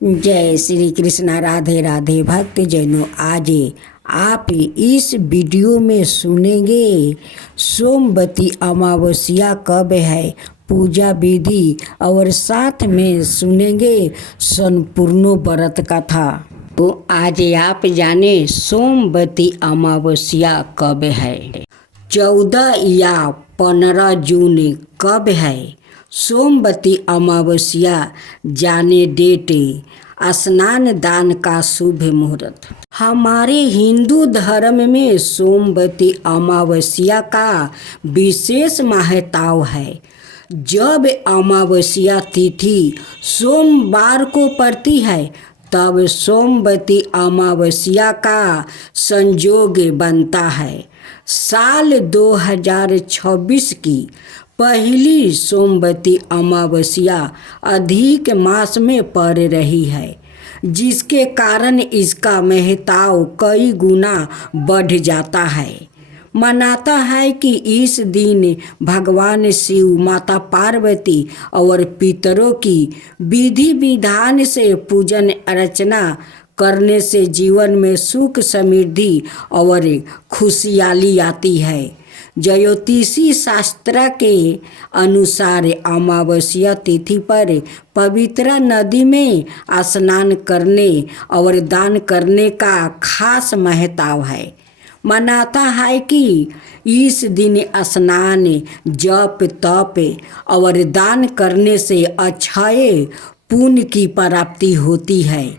जय श्री कृष्णा। राधे राधे भक्त जनों, आज आप इस वीडियो में सुनेंगे सोमवती अमावस्या कब है, पूजा विधि, और साथ में सुनेंगे संपूर्ण व्रत कथा। तो आज आप जाने सोमवती अमावस्या कब है। 14 या 15 जून कब है सोमवती अमावस्या। जाने डेट, स्नान दान का शुभ मुहूर्त। हमारे हिंदू धर्म में सोमवती अमावस्या का विशेष महत्व है। जब अमावस्या तिथि सोमवार को पड़ती है तब सोमवती अमावस्या का संयोग बनता है। साल 2026 की पहली सोमवती अमावस्या अधिक मास में पड़ रही है, जिसके कारण इसका महत्व कई गुना बढ़ जाता है। मनाता है कि इस दिन भगवान शिव, माता पार्वती और पितरों की विधि विधान से पूजन अर्चना करने से जीवन में सुख समृद्धि और खुशहाली आती है। ज्योतिषी शास्त्र के अनुसार अमावस्या तिथि पर पवित्र नदी में स्नान करने और दान करने का खास महत्व है। मनाता है कि इस दिन स्नान, जप, तप और दान करने से अक्षय पुण्य की प्राप्ति होती है।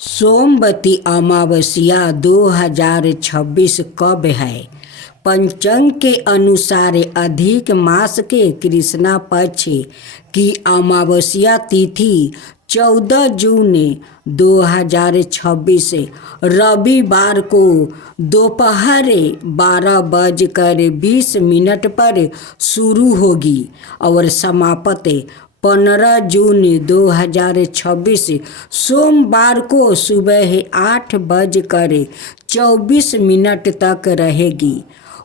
सोमवती अमावस्या 2026 कब है। पंचांग के अनुसार अधिक मास के कृष्णा पक्ष की अमावस्या तिथि 14 जून 2026 रविवार को दोपहर 12:20 पर शुरू होगी और समाप्त 15 जून 2026 सोमवार को सुबह 8:24 तक रहेगी।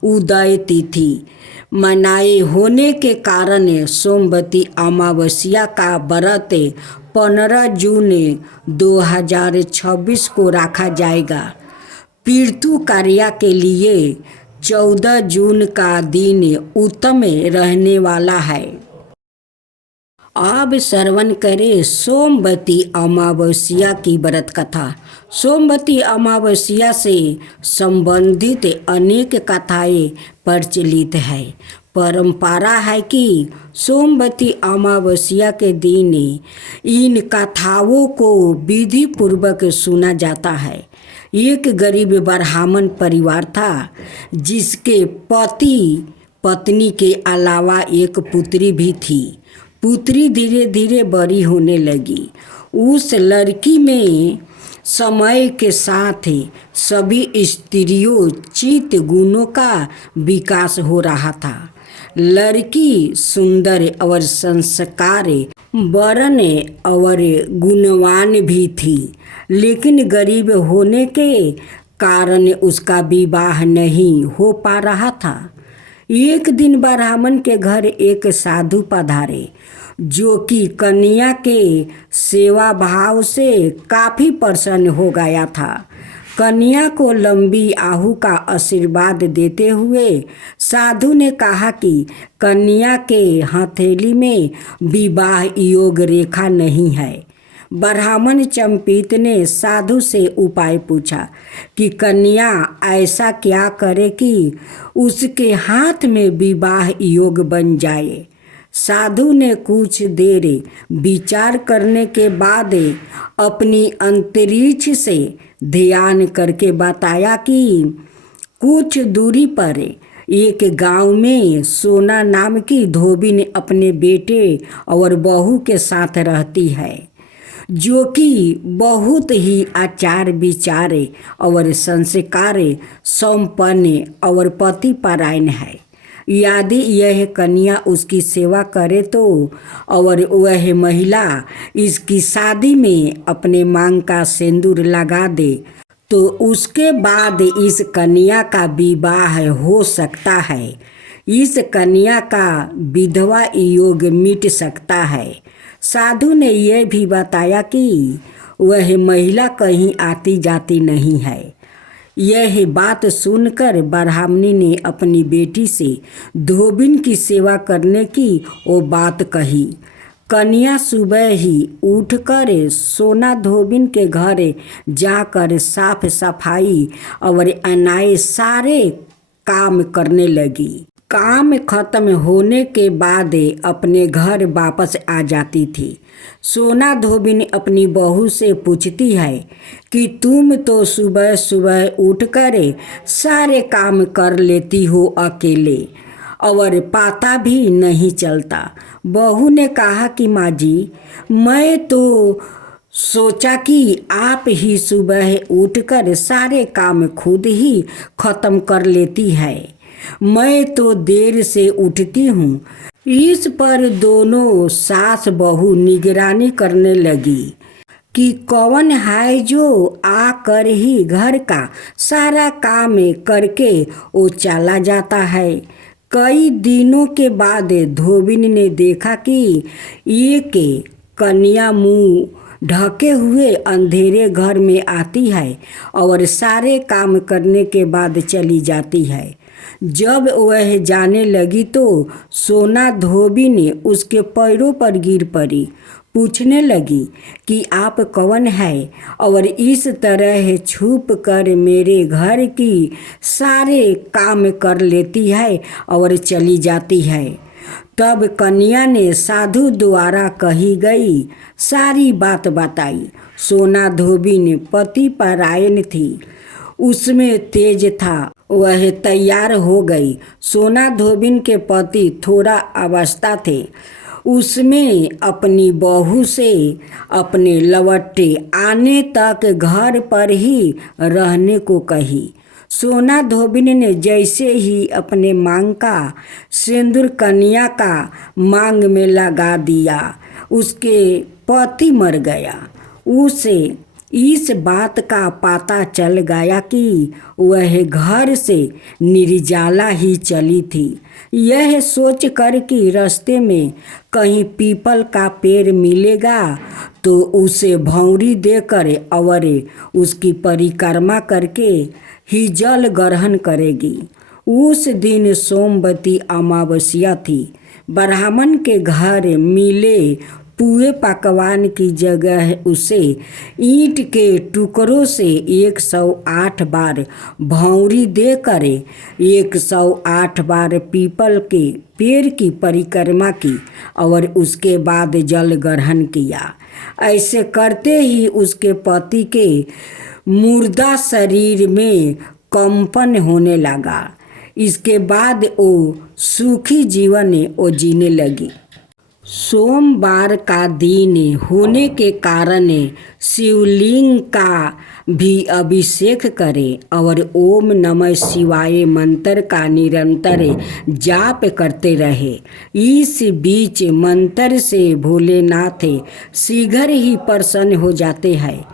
उदय तिथि मनाए होने के कारण सोमवती अमावस्या का व्रत 15 जून 2026 को रखा जाएगा। पितृ कार्य के लिए 14 जून का दिन उत्तम रहने वाला है। अब श्रवण करें सोमवती अमावस्या की व्रत कथा। सोमवती अमावस्या से संबंधित अनेक कथाएं प्रचलित है। परंपरा है कि सोमवती अमावस्या के दिन इन कथाओं को विधि पूर्वक सुना जाता है। एक गरीब ब्राह्मण परिवार था, जिसके पति पत्नी के अलावा एक पुत्री भी थी। पुत्री धीरे धीरे बड़ी होने लगी। उस लड़की में समय के साथ सभी स्त्रियों चित्त गुणों का विकास हो रहा था। लड़की सुंदर और संस्कार वरण और गुणवान भी थी, लेकिन गरीब होने के कारण उसका विवाह नहीं हो पा रहा था। एक दिन ब्राह्मण के घर एक साधु पधारे, जो कि कन्या के सेवा भाव से काफ़ी प्रसन्न हो गया था। कन्या को लंबी आयु का आशीर्वाद देते हुए साधु ने कहा कि कन्या के हथेली में विवाह योग रेखा नहीं है। ब्राह्मण चंपित ने साधु से उपाय पूछा कि कन्या ऐसा क्या करे कि उसके हाथ में विवाह योग बन जाए। साधु ने कुछ देर विचार करने के बाद अपनी अंतरिक्ष से ध्यान करके बताया कि कुछ दूरी पर एक गांव में सोना नाम की धोबी अपने बेटे और बहू के साथ रहती है, जो कि बहुत ही आचार विचार और संस्कार संपन्न और पतिपरायण है। यदि यह कन्या उसकी सेवा करे तो और वह महिला इसकी शादी में अपने मांग का सिंदूर लगा दे तो उसके बाद इस कन्या का विवाह हो सकता है। इस कन्या का विधवा योग मिट सकता है। साधु ने यह भी बताया कि वह महिला कहीं आती जाती नहीं है। यह बात सुनकर ब्राह्मणी ने अपनी बेटी से धोबिन की सेवा करने की वो बात कही। कन्या सुबह ही उठकर सोना धोबिन के घर जाकर साफ सफाई और अनाय सारे काम करने लगी। काम खत्म होने के बाद अपने घर वापस आ जाती थी। सोना धोबिन अपनी बहू से पूछती है कि तुम तो सुबह सुबह उठकर सारे काम कर लेती हो अकेले और पता भी नहीं चलता। बहू ने कहा कि माँ जी, मैं तो सोचा कि आप ही सुबह उठकर सारे काम खुद ही खत्म कर लेती है। मैं तो देर से उठती हूँ। इस पर दोनों सास बहू निगरानी करने लगी कि कौन है जो आकर ही घर का सारा काम करके वो चला जाता है। कई दिनों के बाद धोबिन ने देखा कि एक कन्या मुंह ढके हुए अंधेरे घर में आती है और सारे काम करने के बाद चली जाती है। जब वह जाने लगी तो सोना धोबिन उसके पैरों पर गिर पड़ी। पूछने लगी कि आप कौन है और इस तरह छुप कर मेरे घर की सारे काम कर लेती है और चली जाती है। तब कन्या ने साधु द्वारा कही गई सारी बात बताई। सोना धोबिन पति परायण थी, उसमें तेज था, वह तैयार हो गई। सोना धोबिन के पति थोड़ा अवस्था थे। उसमें अपनी बहू से अपने लौटे आने तक घर पर ही रहने को कही। सोना धोबिन ने जैसे ही अपने मांग का सिंदूर कन्या का मांग में लगा दिया, उसके पति मर गया। उसे इस बात का पता चल गया कि वह घर से निर्जला ही चली थी। यह सोच कर कि रास्ते में कहीं पीपल का पेड़ मिलेगा तो उसे भौंरी देकर और उसकी परिक्रमा करके ही जल ग्रहण करेगी। उस दिन सोमवती अमावस्या थी। ब्राह्मण के घर मिले पूरे पकवान की जगह उसे ईंट के टुकड़ों से 108 बार भौंरी देकर 108 बार पीपल के पेड़ की परिक्रमा की और उसके बाद जल ग्रहण किया। ऐसे करते ही उसके पति के मुर्दा शरीर में कंपन होने लगा। इसके बाद वो सुखी जीवन वो जीने लगी। सोमवार का दिन होने के कारण शिवलिंग का भी अभिषेक करें और ओम नमः शिवाय मंत्र का निरंतर जाप करते रहे। इस बीच मंत्र से भोलेनाथ शीघ्र ही प्रसन्न हो जाते हैं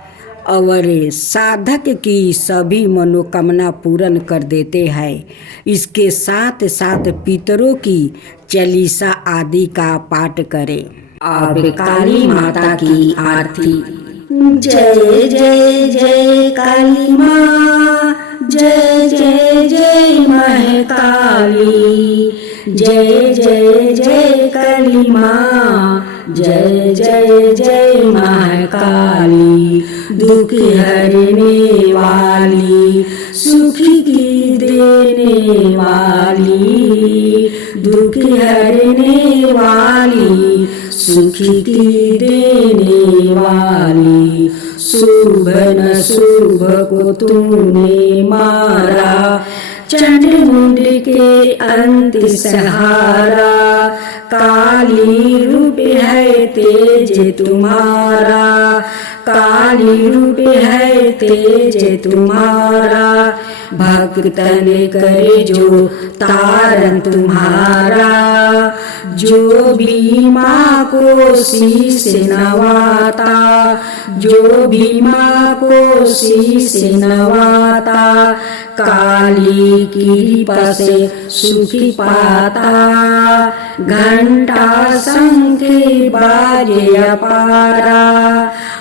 और साधक की सभी मनोकामना पूर्ण कर देते हैं। इसके साथ साथ पितरों की चालीसा आदि का पाठ करें। अब काली माता की आरती। जय जय जय काली माँ, जय जय जय महाकाली, जय जय जय काली माँ, जय जय जय महाकाली। दुख हरने वाली, सुखी की देने वाली, दुख हरने वाली, सुखी की देने वाली। शुभ न शुभ को तूने मारा, चंड मुंड के अंत सहारा। काली रूप है तेज तुम्हारा, काली रूप है तेज तुम्हारा। भक्तन करे जो तारन तुम्हारा, जो भी माँ को शीश नवाता, जो भी माँ को शीश नवाता। काली कृपा से सुखी पाता, घंटा शंख बाजे अपारा,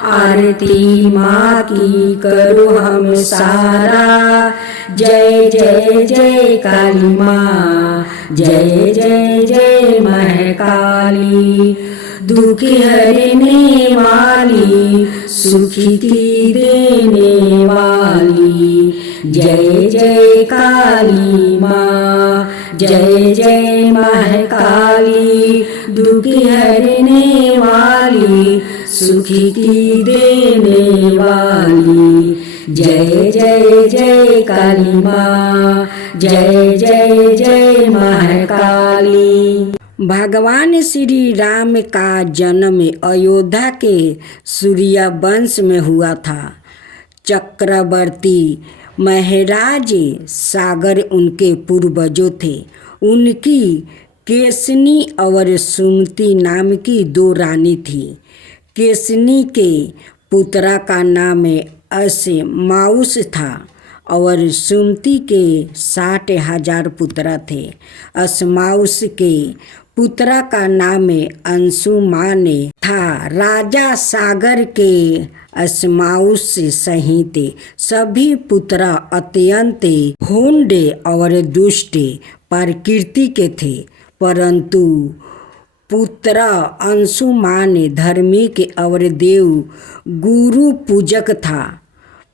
आरती माँ की करो हम सारा। जय जय जय काली माँ, जय जय जय महाकाली, दुखी हरने वाली, सुखी की देने वाली। जय जय काली माँ, जय जय महाकाली, दुखी हरने वाली, सुखी की देने वाली। जय जय जय काली माँ, जय जय जय महाकाली। भगवान श्री राम का जन्म अयोध्या के सूर्य वंश में हुआ था। चक्रवर्ती महाराज सागर उनके पूर्वजों थे। उनकी केसनी और सुमति नाम की 2 रानी थी। केसनी के पुत्रा का नाम अश्माउस था और सुमति के 60,000 पुत्र थे। अश्माउस के पुत्रा का नाम अंशुमान था। राजा सागर के अश्माउस सहित सभी पुत्र अत्यंत होंड और दुष्ट प्रकृति के थे, परंतु पुत्र अंशुमान धार्मिक और देव गुरु पूजक था।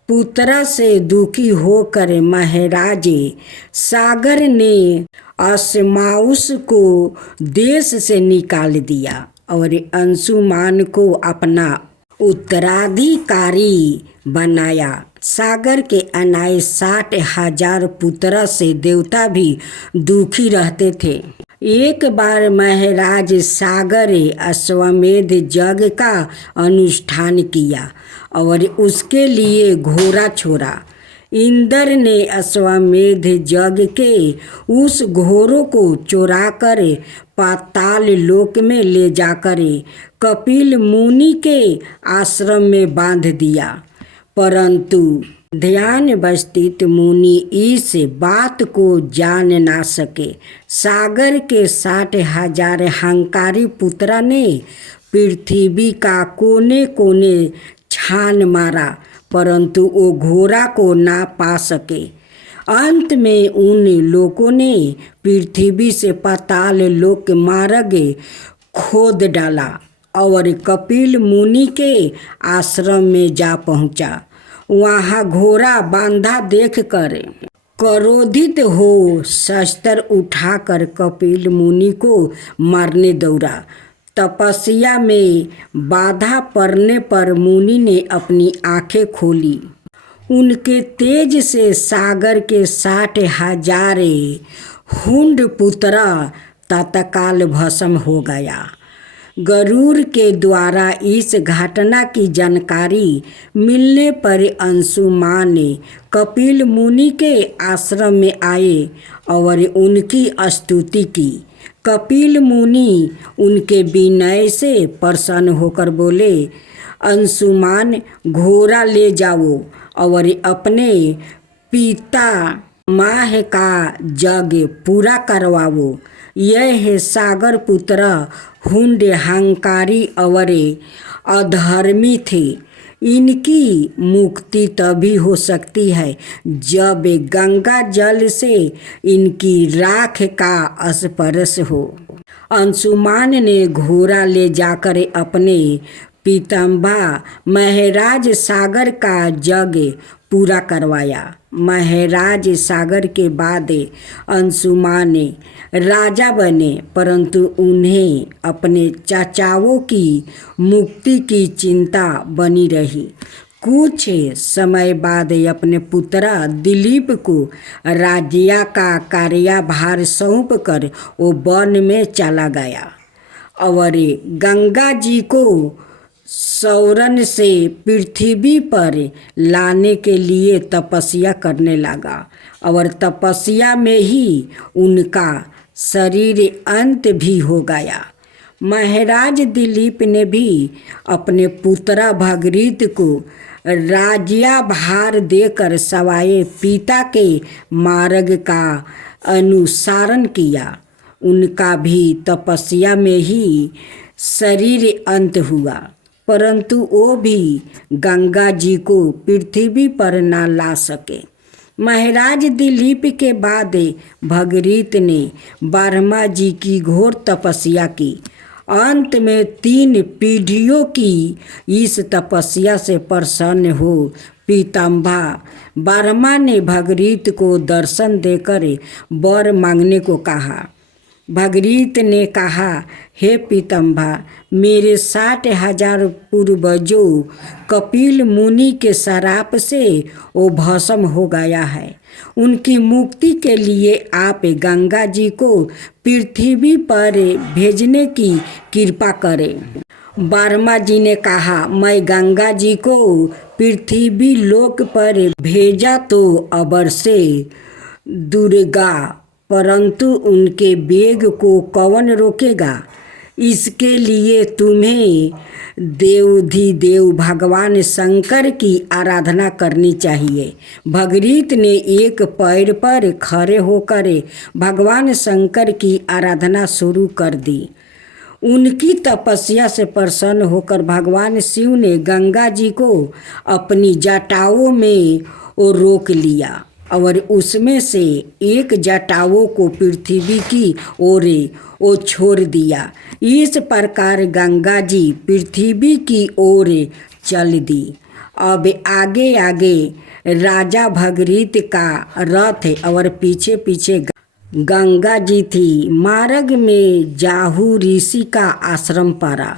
पुत्र से दुखी होकर महाराज सागर ने अश्माउस को देश से निकाल दिया और अंशुमान को अपना उत्तराधिकारी बनाया। सागर के अनाय 60,000 पुत्र से देवता भी दुखी रहते थे। एक बार महाराज सागर अश्वमेध यज्ञ का अनुष्ठान किया और उसके लिए घोड़ा छोड़ा। इंद्र ने अश्वमेध यज्ञ के उस घोड़ों को चुराकर पाताल लोक में ले जाकर कपिल मुनि के आश्रम में बांध दिया, परंतु ध्यानवस्थित मुनि इस बात को जान ना सके। सागर के 60,000 हंकारी पुत्र ने पृथ्वी का कोने कोने छान मारा, परंतु वो घोड़ा को ना पा सके। अंत में उन लोगों ने पृथ्वी से पाताल लोक मार्ग खोद डाला और कपिल मुनि के आश्रम में जा पहुंचा। वहाँ घोड़ा बांधा देखकर क्रोधित हो शस्त्र उठाकर कपिल मुनि को मारने दौड़ा। तपस्या में बाधा पड़ने पर मुनि ने अपनी आंखें खोली। उनके तेज से सागर के 60,000 हुंड पुत्र तत्काल भस्म हो गया। गरुड़ के द्वारा इस घटना की जानकारी मिलने पर अंशुमान कपिल मुनि के आश्रम में आए और उनकी स्तुति की। कपिल मुनि उनके विनय से प्रसन्न होकर बोले, अंशुमान, घोड़ा ले जाओ और अपने पिता माह का यज्ञ पूरा करवाओ। यह सागर पुत्र हुंड हंकारी और अधर्मी थे। इनकी मुक्ति तभी हो सकती है जब गंगा जल से इनकी राख का स्पर्श हो। अंशुमान ने घोड़ा ले जाकर अपने पीताम्बा महाराज सागर का यज्ञ पूरा करवाया। महाराज सागर के बाद अंशुमान राजा बने, परंतु उन्हें अपने चाचाओं की मुक्ति की चिंता बनी रही। कुछ समय बाद अपने पुत्र दिलीप को राज्य का कार्यभार सौंप कर वो वन में चला गया और गंगा जी को सौरन से पृथ्वी पर लाने के लिए तपस्या करने लगा और तपस्या में ही उनका शरीर अंत भी हो गया। महाराज दिलीप ने भी अपने पुत्र भगीरथ को राज्यभार देकर सवाए पिता के मार्ग का अनुसरण किया। उनका भी तपस्या में ही शरीर अंत हुआ, परंतु वो भी गंगा जी को पृथ्वी पर ना ला सके। महाराज दिलीप के बाद भगीरथ ने ब्रह्मा जी की घोर तपस्या की। अंत में 3 पीढ़ियों की इस तपस्या से प्रसन्न हो पीताम्बा ब्रह्मा ने भगीरथ को दर्शन देकर वर मांगने को कहा। भगीरथ ने कहा, हे पीताम्बा, मेरे 60,000 पूर्वजों कपिल मुनि के श्राप से वो भस्म हो गया है। उनकी मुक्ति के लिए आप गंगा जी को पृथ्वी पर भेजने की कृपा करें। ब्रह्मा जी ने कहा, मैं गंगा जी को पृथ्वी लोक पर भेजा तो अवश्य दुर्गा, परंतु उनके वेग को कौन रोकेगा? इसके लिए तुम्हें देवाधिदेव भगवान शंकर की आराधना करनी चाहिए। भगीरथ ने एक पैर पर खड़े होकर भगवान शंकर की आराधना शुरू कर दी। उनकी तपस्या से प्रसन्न होकर भगवान शिव ने गंगा जी को अपनी जटाओं में रोक लिया और उसमें से एक जटाओं को पृथ्वी की ओर वो छोड़ दिया। इस प्रकार गंगा जी पृथ्वी की ओर चल दी। अब आगे आगे राजा भगीरथ का रथ और पीछे पीछे गंगा जी थी। मार्ग में जाहू ऋषि का आश्रम पड़ा।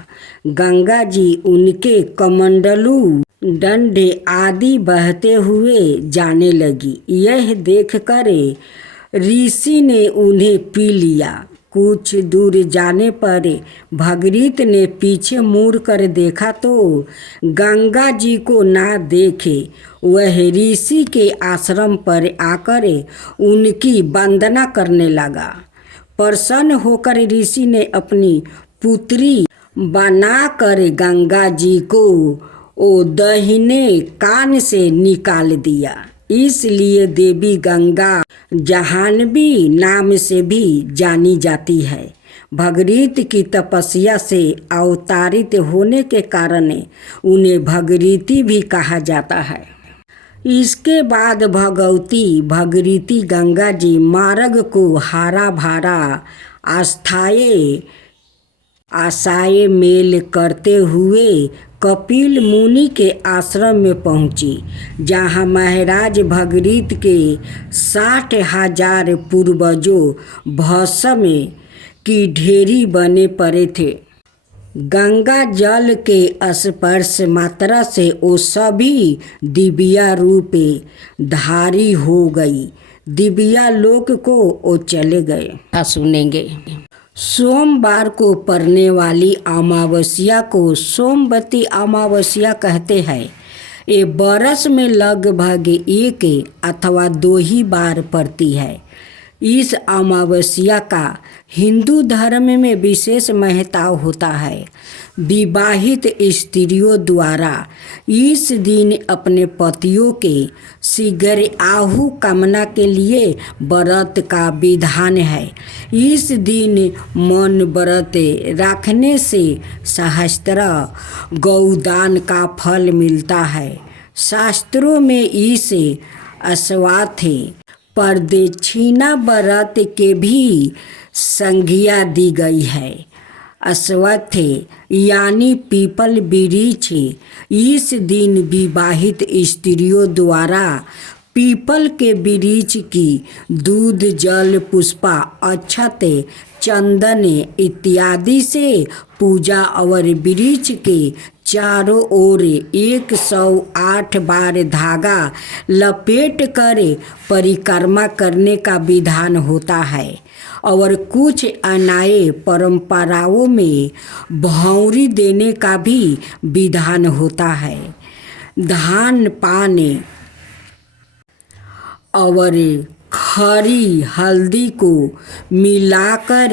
गंगा जी उनके कमंडलू डंडे आदि बहते हुए जाने लगी। यह देखकर ऋषि ने उन्हें पी लिया। कुछ दूर जाने पर भगीरथ ने पीछे मुड़ कर देखा तो गंगा जी को ना देखे वह ऋषि के आश्रम पर आकर उनकी वंदना करने लगा। प्रसन्न होकर ऋषि ने अपनी पुत्री बनाकर गंगा जी को वो दाहिने कान से निकाल दिया। इसलिए देवी गंगा जहानवी नाम से भी जानी जाती है। भगीरथ की तपस्या से अवतारित होने के कारण उन्हें भगीरथी भी कहा जाता है। इसके बाद भगवती भगीरथी गंगा जी मार्ग को हरा भरा आशाएं मेल करते हुए कपिल मुनि के आश्रम में पहुंची, जहां महाराज भगीरथ के 60,000 पूर्वजों भस्म की ढेरी बने पड़े थे। गंगा जल के स्पर्श मात्रा से वो सभी दिव्या रूप धारी हो गई। दिव्या लोक को वो चले गए। सुनेंगे। सोमवार को पड़ने वाली अमावस्या को सोमवती अमावस्या कहते हैं। ये बरस में लगभग 1 अथवा 2 ही बार पड़ती है। इस अमावस्या का हिंदू धर्म में विशेष महत्व होता है। विवाहित स्त्रियों द्वारा इस दिन अपने पतियों के शीघ्र आहु कामना के लिए व्रत का विधान है। इस दिन मौन व्रत रखने से सहस्त्र गौदान का फल मिलता है। शास्त्रों में इस अस्वाथ प्रदक्षिणा व्रत के भी संज्ञा दी गई है। अश्वत्थ यानी पीपल वृक्ष इस दिन विवाहित स्त्रियों द्वारा पीपल के वृक्ष की दूध जल पुष्पा अक्षत चंदन इत्यादि से पूजा और वृक्ष के चारों ओर 108 बार धागा लपेट कर परिक्रमा करने का विधान होता है। और कुछ अन्य परंपराओं में भौंरी देने का भी विधान होता है। धान पान और खरी हल्दी को मिलाकर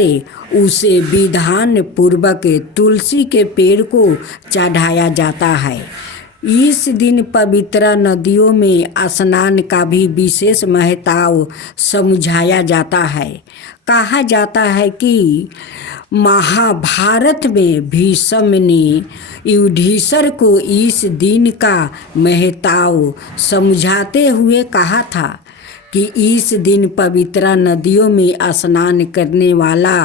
उसे विधान पूर्वक तुलसी के पेड़ को चढ़ाया जाता है। इस दिन पवित्र नदियों में स्नान का भी विशेष महत्व समझाया जाता है। कहा जाता है कि महाभारत में भीष्म ने युधिष्ठिर को इस दिन का महत्व समझाते हुए कहा था कि इस दिन पवित्र नदियों में स्नान करने वाला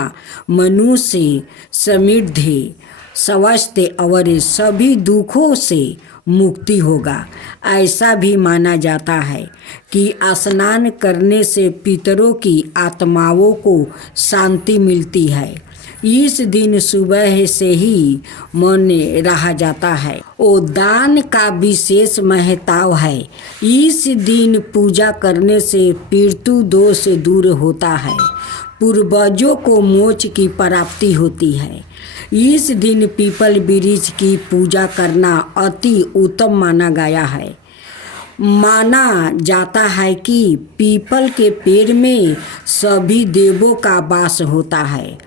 मनुष्य समृद्धि, स्वास्थ्य और सभी दुखों से मुक्ति होगा। ऐसा भी माना जाता है कि स्नान करने से पितरों की आत्माओं को शांति मिलती है। इस दिन सुबह से ही मन रहा जाता है। ओ दान का विशेष महत्व है। इस दिन पूजा करने से पितृ दोष दूर होता है, पूर्वजों को मोक्ष की प्राप्ति होती है। इस दिन पीपल वृक्ष की पूजा करना अति उत्तम माना गया है। माना जाता है कि पीपल के पेड़ में सभी देवों का वास होता है।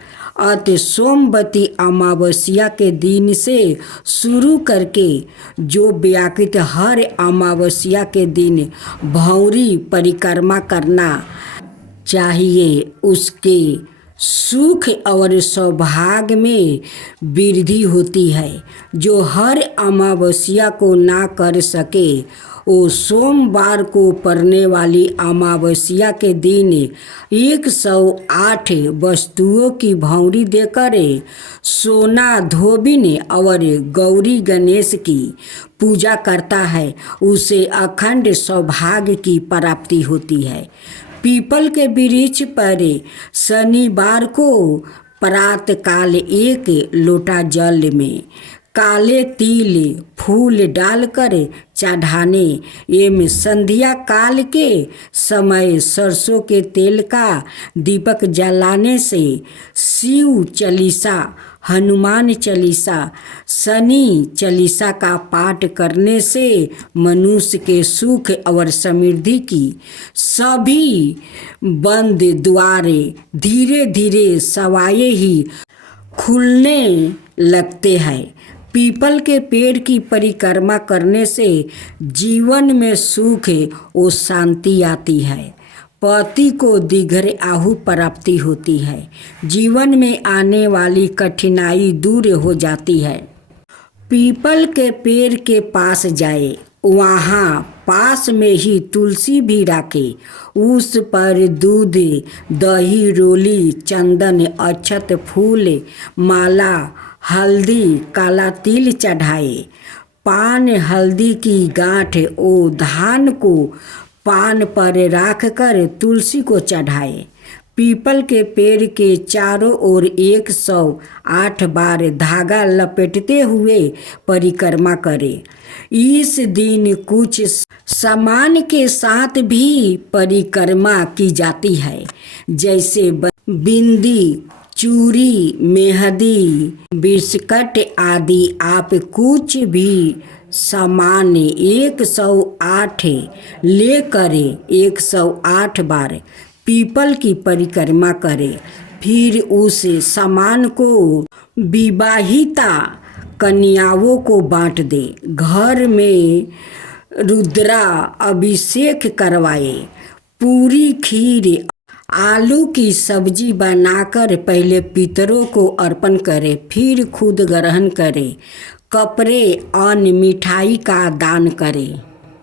अतः सोमवती अमावस्या के दिन से शुरू करके जो व्यक्ति हर अमावस्या के दिन भौरी परिक्रमा करना चाहिए, उसके सुख और सौभाग्य में वृद्धि होती है। जो हर अमावस्या को ना कर सके, वो सोमवार को पड़ने वाली अमावस्या के दिन 108 वस्तुओं की भौरी देकर सोना, धोबिन और गौरी गणेश की पूजा करता है, उसे अखंड सौभाग्य की प्राप्ति होती है। पीपल के वृक्ष पर शनिवार को प्रातःकाल 1 लोटा जल में काले तिल फूल डालकर चढ़ाने एवं संध्या काल के समय सरसों के तेल का दीपक जलाने से शिव चालीसा, हनुमान चालीसा, शनि चालीसा का पाठ करने से मनुष्य के सुख और समृद्धि की सभी बंद द्वारे धीरे धीरे सवाए ही खुलने लगते हैं। पीपल के पेड़ की परिक्रमा करने से जीवन में सुख और शांति आती है। पति को दीर्घ आयु प्राप्ति होती है। जीवन में आने वाली कठिनाई दूर हो जाती है। पीपल के पेड़ के पास जाए, वहाँ पास में ही तुलसी भी रखे, उस पर दूध, दही, रोली, चंदन, अक्षत, फूल, माला, हल्दी, काला तिल चढ़ाए। पान हल्दी की गांठ ओ धान को पान पर रख कर तुलसी को चढ़ाए। पीपल के पेड़ के चारों ओर 108 बार धागा लपेटते हुए परिक्रमा करे। इस दिन कुछ सामान के साथ भी परिक्रमा की जाती है, जैसे बिंदी, चूड़ी, मेहंदी, बिस्कुट आदि। आप कुछ भी सामान 108 लेकर 108 बार पीपल की परिक्रमा करें। फिर उस सामान को विवाहिता कन्याओं को बांट दे। घर में रुद्रा अभिषेक करवाए। पूरी, खीर, आलू की सब्जी बनाकर पहले पितरों को अर्पण करे, फिर खुद ग्रहण करे। कपड़े, अन्न, मिठाई का दान करे।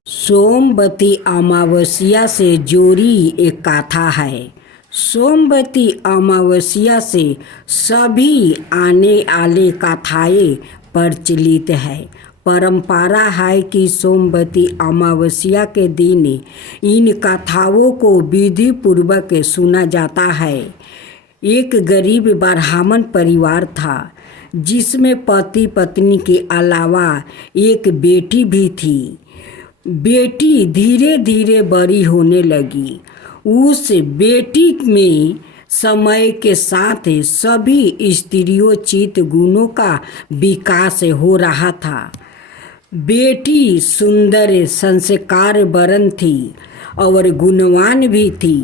सोमवती अमावस्या से जोड़ी एक कथा है। सोमवती अमावस्या से सभी आने वाले कथाएं प्रचलित है। परंपरा है कि सोमवती अमावस्या के दिन इन कथाओं को विधि पूर्वक सुना जाता है। एक गरीब ब्राह्मण परिवार था, जिसमें पति पत्नी के अलावा एक बेटी भी थी। बेटी धीरे धीरे बड़ी होने लगी। उस बेटी में समय के साथ सभी स्त्रियोचित गुणों का विकास हो रहा था। बेटी सुंदर, संस्कारवरण थी और गुणवान भी थी,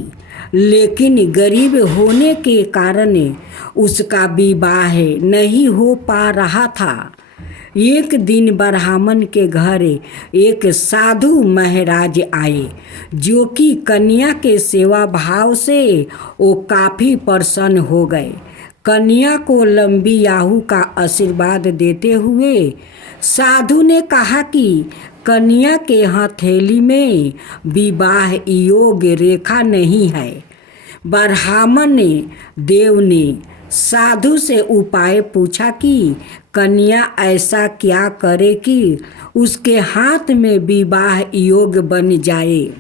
लेकिन गरीब होने के कारण उसका विवाह नहीं हो पा रहा था। एक दिन ब्राह्मण के घर एक साधु महाराज आए, जो कि कन्या के सेवा भाव से वो काफ़ी प्रसन्न हो गए। कन्या को लंबी आयु का आशीर्वाद देते हुए साधु ने कहा कि कन्या के हथेली में विवाह योग रेखा नहीं है। ब्राह्मण देव ने साधु से उपाय पूछा कि कन्या ऐसा क्या करे कि उसके हाथ में विवाह योग बन जाए।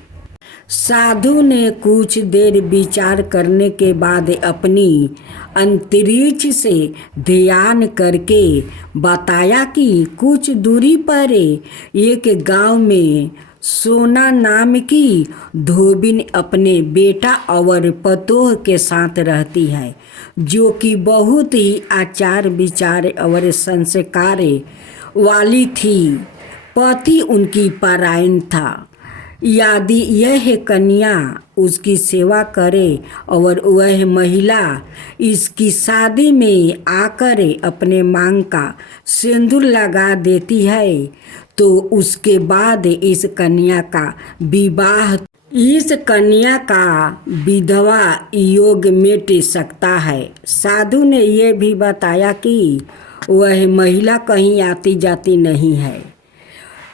साधु ने कुछ देर विचार करने के बाद अपनी अंतरिक्ष से ध्यान करके बताया कि कुछ दूरी पर एक गांव में सोना नाम की धोबिन अपने बेटा और पतोह के साथ रहती है, जो कि बहुत ही आचार विचार और संस्कार वाली थी। पति उनकी परायण था। यदि यह कन्या उसकी सेवा करे और वह महिला इसकी शादी में आकर अपने मांग का सिंदूर लगा देती है, तो उसके बाद इस कन्या का विधवा योग मिट सकता है। साधु ने यह भी बताया कि वह महिला कहीं आती जाती नहीं है।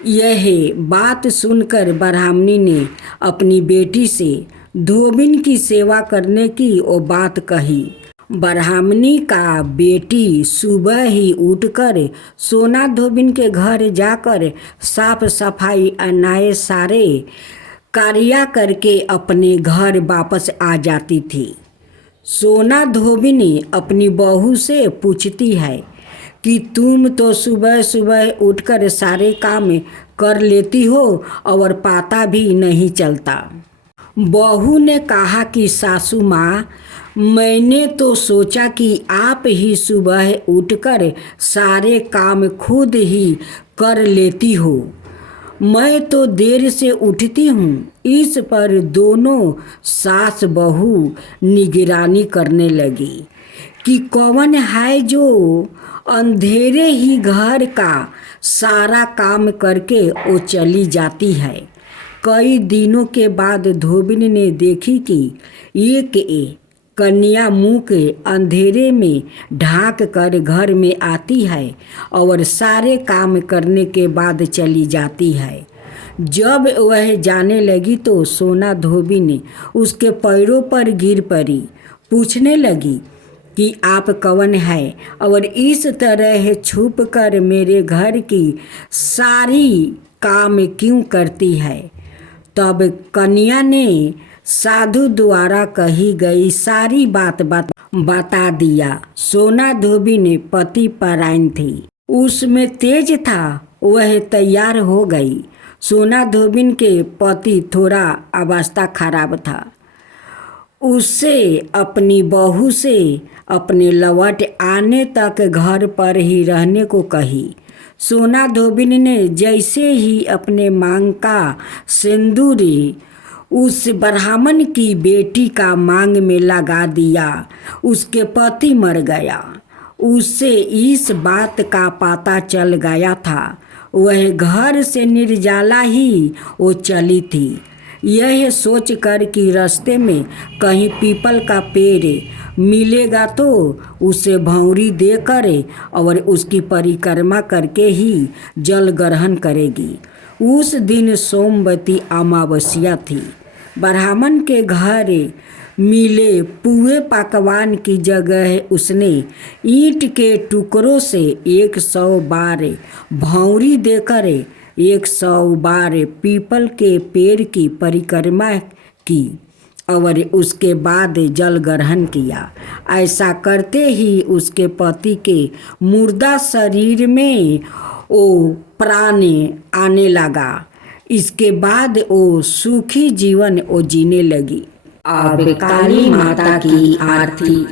यह बात सुनकर ब्राह्मणी ने अपनी बेटी से धोबिन की सेवा करने की वो बात कही। ब्राह्मणी का बेटी सुबह ही उठकर सोना धोबिन के घर जाकर साफ सफाई अनाए सारे कार्य करके अपने घर वापस आ जाती थी। सोना धोबिन अपनी बहू से पूछती है कि तुम तो सुबह सुबह उठकर सारे काम कर लेती हो और पता भी नहीं चलता। बहू ने कहा कि सासू माँ, मैंने तो सोचा कि आप ही सुबह उठकर सारे काम खुद ही कर लेती हो। मैं तो देर से उठती हूँ। इस पर दोनों सास बहू निगरानी करने लगी कि कौन है जो अंधेरे ही घर का सारा काम करके वो चली जाती है। कई दिनों के बाद धोबिन ने देखी कि एक कन्या मुँह के अंधेरे में ढाक कर घर में आती है और सारे काम करने के बाद चली जाती है। जब वह जाने लगी तो सोना धोबिन उसके पैरों पर गिर पड़ी, पूछने लगी कि आप कौन है और इस तरह छुप कर मेरे घर की सारी काम क्यों करती है। तब कन्या ने साधु द्वारा कही गई सारी बात बता दिया। सोना धोबिन पति परायण थी, उसमें तेज था। वह तैयार हो गई। सोना धोबिन के पति थोड़ा अवस्था खराब था। उससे अपनी बहू से अपने लौट आने तक घर पर ही रहने को कही। सोना धोबिन ने जैसे ही अपने मांग का सिंदूर उस ब्राह्मण की बेटी का मांग में लगा दिया, उसके पति मर गया। उससे इस बात का पता चल गया था। वह घर से निर्जला ही वो चली थी, यह सोचकर कि रास्ते में कहीं पीपल का पेड़ मिलेगा तो उसे भौंरी देकर और उसकी परिक्रमा करके ही जल ग्रहण करेगी। उस दिन सोमवती अमावस्या थी। ब्राह्मण के घर मिले पुए पकवान की जगह उसने ईंट के टुकड़ों से 100 बार भौंरी देकर 100 बार पीपल के पेड़ की परिक्रमा की और उसके बाद जल ग्रहण किया। ऐसा करते ही उसके पति के मुर्दा शरीर में वो प्राण आने लगा। इसके बाद वो सुखी जीवन वो जीने लगी। अब काली माता की आरती।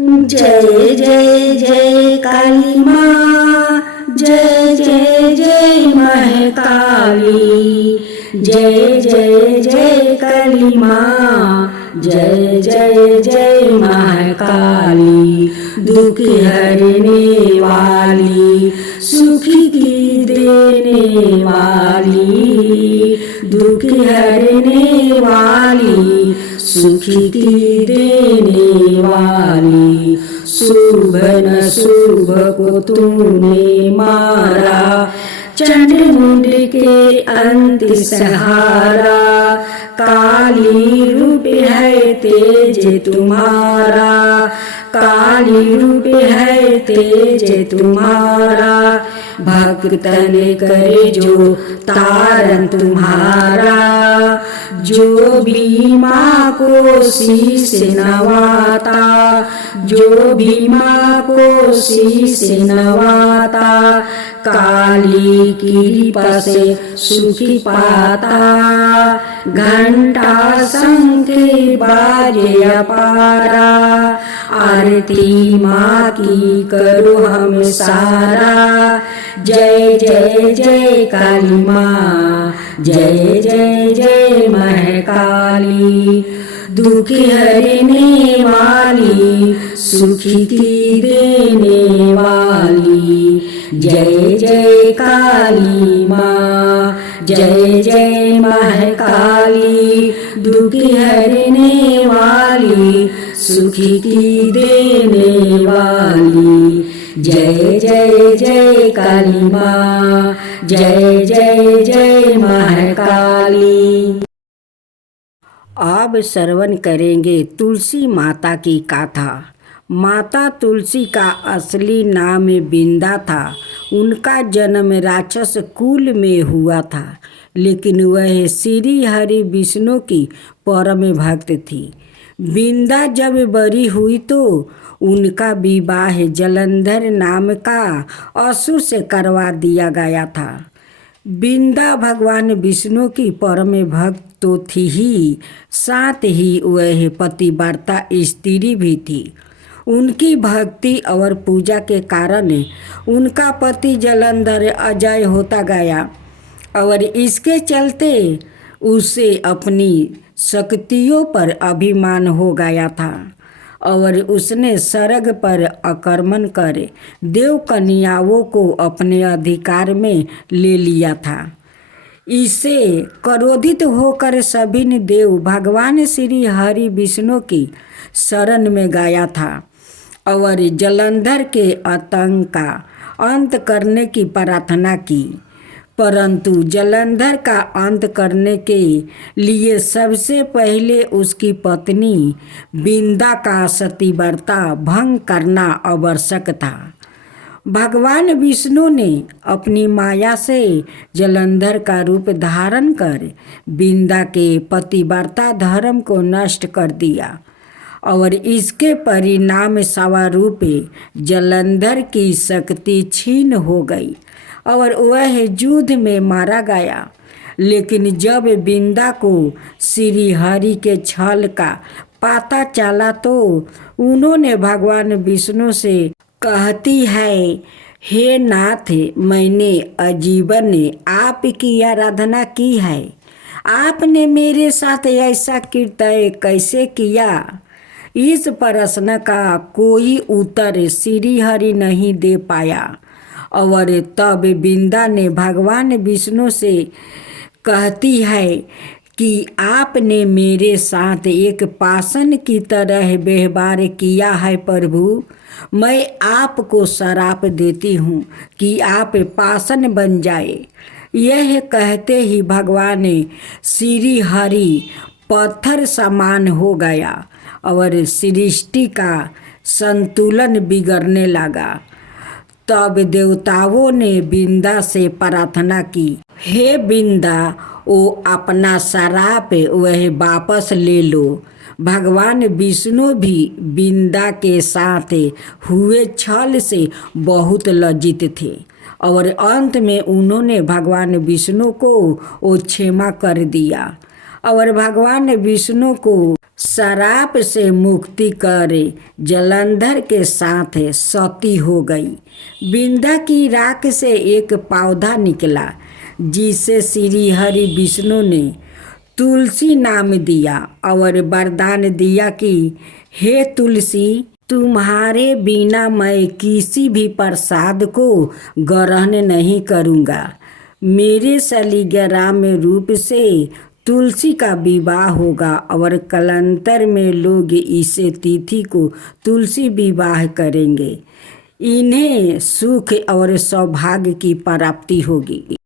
जय जय जय काली माँ, जय जय जय महाकाली, जय जय जय काली माँ, जय जय जय महाकाली। दुख हरने वाली, सुखी की देने वाली, दुख हरने वाली, सुखी की देने वाली। शुभ न शुभ को तूने मारा, चंडमुंड के अंत सहारा। काली रूप है तेज तुम्हारा, काली रूप है तेज तुम्हारा। भक्तन करे जो तारन तुम्हारा, जो भी माँ को शीश नवाता, जो भी माँ को शीश नवाता। काली कृपा से सुखी पाता, घंटा शंख बाजे अपारा। आरती माँ की करो हम सारा, जय जय जय काली माँ, जय जय जय महाकाली। दुख हरने वाली, सुखी की देने वाली, जय जय काली माँ, जय जय महाकाली। दुख हरने वाली, सुखी की देने वाली, जय जय जय काली माँ, जय जय जय महाकाली। अब श्रवण करेंगे तुलसी माता की गाथा। माता तुलसी का असली नाम बिंदा था। उनका जन्म राक्षस कुल में हुआ था, लेकिन वह श्री हरि विष्णु की परम भक्त थी। बिंदा जब बड़ी हुई तो उनका विवाह जलंधर नाम का असुर से करवा दिया गया था। बिंदा भगवान विष्णु की परम भक्त तो थी ही, साथ ही वह पतिव्रता स्त्री भी थी। उनकी भक्ति और पूजा के कारण उनका पति जलंधर अजय होता गया और इसके चलते उसे अपनी शक्तियों पर अभिमान हो गया था और उसने स्वर्ग पर आक्रमण कर देव कन्याओं को अपने अधिकार में ले लिया था। इससे क्रोधित होकर सभी ने देव भगवान श्री हरि विष्णु की शरण में गया था और जलंधर के आतंक का अंत करने की प्रार्थना की। परंतु जलंधर का अंत करने के लिए सबसे पहले उसकी पत्नी बिंदा का सतीव्रता भंग करना आवश्यक था। भगवान विष्णु ने अपनी माया से जलंधर का रूप धारण कर बिंदा के पतिव्रता धर्म को नष्ट कर दिया और इसके परिणाम स्वरूप जलंधर की शक्ति छीन हो गई और वह युद्ध में मारा गया। लेकिन जब बिंदा को श्री हरि के छल का पता चला तो उन्होंने भगवान विष्णु से कहती है, हे नाथ, मैंने आजीवन आपकी आराधना की है, आपने मेरे साथ ऐसा कृत्य कैसे किया? इस प्रश्न का कोई उत्तर श्री हरि नहीं दे पाया और तब बिंदा ने भगवान विष्णु से कहती है कि आपने मेरे साथ एक पाषाण की तरह व्यवहार किया है प्रभु। मैं आपको श्राप देती हूँ कि आप पाषाण बन जाए। यह कहते ही भगवान श्री हरि पत्थर समान हो गया और सृष्टि का संतुलन बिगड़ने लगा। तब देवताओं ने बिंदा से प्रार्थना की, हे बिंदा, वो अपना श्राप वह वापस ले लो। भगवान विष्णु भी बिंदा के साथ हुए छल से बहुत लज्जित थे और अंत में उन्होंने भगवान विष्णु को वो क्षमा कर दिया और भगवान विष्णु को श्राप से मुक्ति कर जलंधर के साथ सती हो गई। बिंदा की राख से एक पौधा निकला जिसे श्री हरि विष्णु ने तुलसी नाम दिया और वरदान दिया कि हे तुलसी, तुम्हारे बिना मैं किसी भी प्रसाद को ग्रहण नहीं करूँगा। मेरे शालिग्राम रूप से तुलसी का विवाह होगा और कालांतर में लोग इस तिथि को तुलसी विवाह करेंगे। इन्हें सुख और सौभाग्य की प्राप्ति होगी।